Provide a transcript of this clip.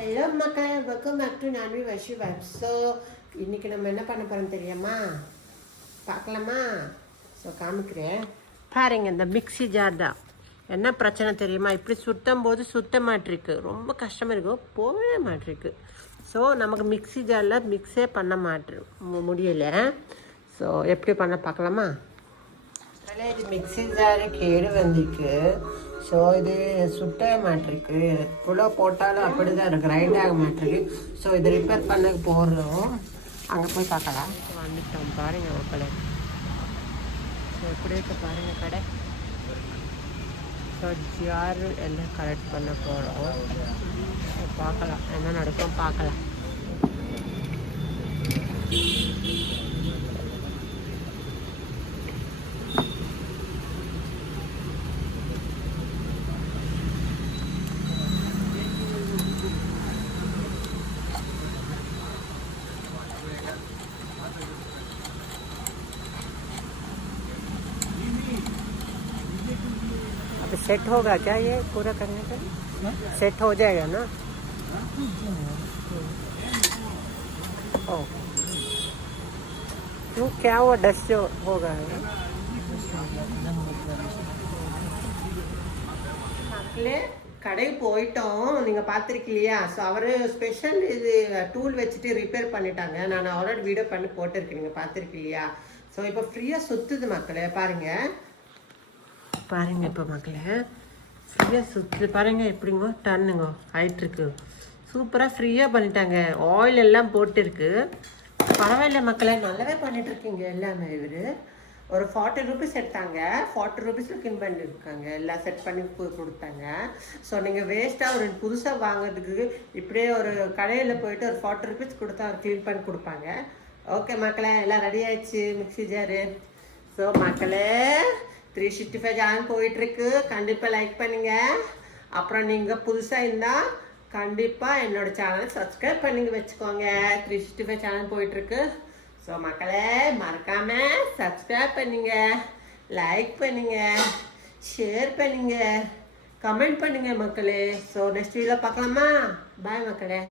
Hello மக்களே, welcome back to நான்வி வஷி வேப். ஸோ இன்றைக்கி நம்ம என்ன பண்ண போகிறோம் தெரியுமா? பார்க்கலாமா? ஸோ காமிக்கிறேன் பாருங்க. இந்த மிக்ஸி ஜார் தான். என்ன பிரச்சனை தெரியுமா? இப்படி சுட்டும் போது சுத்த மாட்டிருக்கு, ரொம்ப கஷ்டமாக இருக்கும், போகவே மாட்டிருக்கு. ஸோ நமக்கு மிக்ஸி ஜாரில் மிக்ஸே பண்ண முடியலை. ஸோ எப்படி பண்ண பார்க்கலாமா? இது மிக்ஸி ஜாரு கேடு வந்துருக்கு. ஸோ இது சுட்ட மாட்டிருக்கு, புல போட்டாலும் அப்படி தான் இருக்குது, கிரைண்ட் ஆக மாட்டிருக்கு. ஸோ இது ரிப்பேர் பண்ண போகிறோம், அங்கே போய் பார்க்கலாம். வந்துட்டோம் பாருங்கள் மக்களே. ஸோ எப்படி இருக்க பாருங்கள் கடை. ஸோ ஜார் எல்லாம் கலெக்ட் பண்ண போகிறோம். ஸோ பார்க்கலாம் என்ன நடக்கும், பார்க்கலாம். सेट होगा क्या ये पूरा करने का? सेट हो जाएगा ना? ओ क्यों, क्या वो डस्ट जो होगा? மக்களே கடைக்கு போயிட்டோம், நீங்கள் பார்த்துருக்கீங்களா? ஸோ அவர் ஸ்பெஷல் இது டூல் வச்சுட்டு ரிப்பேர் பண்ணிட்டாங்க. நான் ஆல்ரெடி வீடியோ பண்ணி போட்டிருக்கேன், நீங்கள் பார்த்துருக்கீங்களா? ஸோ இப்போ ஃப்ரீயாக சுற்றுது மக்களே, பாருங்கள் பாருங்க. இப்போ மக்களே ஃப்ரீயாக சுற்று பாருங்கள், எப்படிங்கோ டன்னுங்க ஆயிட்டுருக்கு. சூப்பராக ஃப்ரீயாக பண்ணிட்டாங்க, ஆயில் எல்லாம் போட்டுருக்கு. பரவாயில்ல மக்களே, நல்லாவே பண்ணிட்டுருக்கீங்க எல்லாமே. இவர் ஒரு 40 ரூபீஸ் எடுத்தாங்க, 40 ரூபீஸில் கிளீன் பண்ணியிருக்காங்க, எல்லாம் செட் பண்ணி கொடுத்தாங்க. ஸோ நீங்கள் வேஸ்ட்டாக ஒரு புதுசாக வாங்கிறதுக்கு இப்படியே ஒரு கடையில் போயிட்டு ஒரு 40 ரூபீஸ் கொடுத்தா அவர் க்ளீன் பண்ணி கொடுப்பாங்க. ஓகே மக்களே, எல்லாம் ரெடி ஆயிடுச்சு மிக்ஸி ஜாரு. ஸோ மக்களே 365 சேனல் போயிட்டுருக்கு, கண்டிப்பாக லைக் பண்ணுங்க. அப்புறம் நீங்கள் புதுசாக இருந்தால் கண்டிப்பாக என்னோடய சேனலை சப்ஸ்கிரைப் பண்ணி வச்சுக்கோங்க. 365 சேனல் போயிட்டுருக்கு. ஸோ மக்களே மறக்காமல் சப்ஸ்கிரைப் பண்ணுங்க, லைக் பண்ணுங்க, ஷேர் பண்ணுங்க, கமெண்ட் பண்ணுங்க மக்களே. ஸோ நெக்ஸ்ட் வீடியோவில் பார்க்கலாமா? பாய் மக்களே.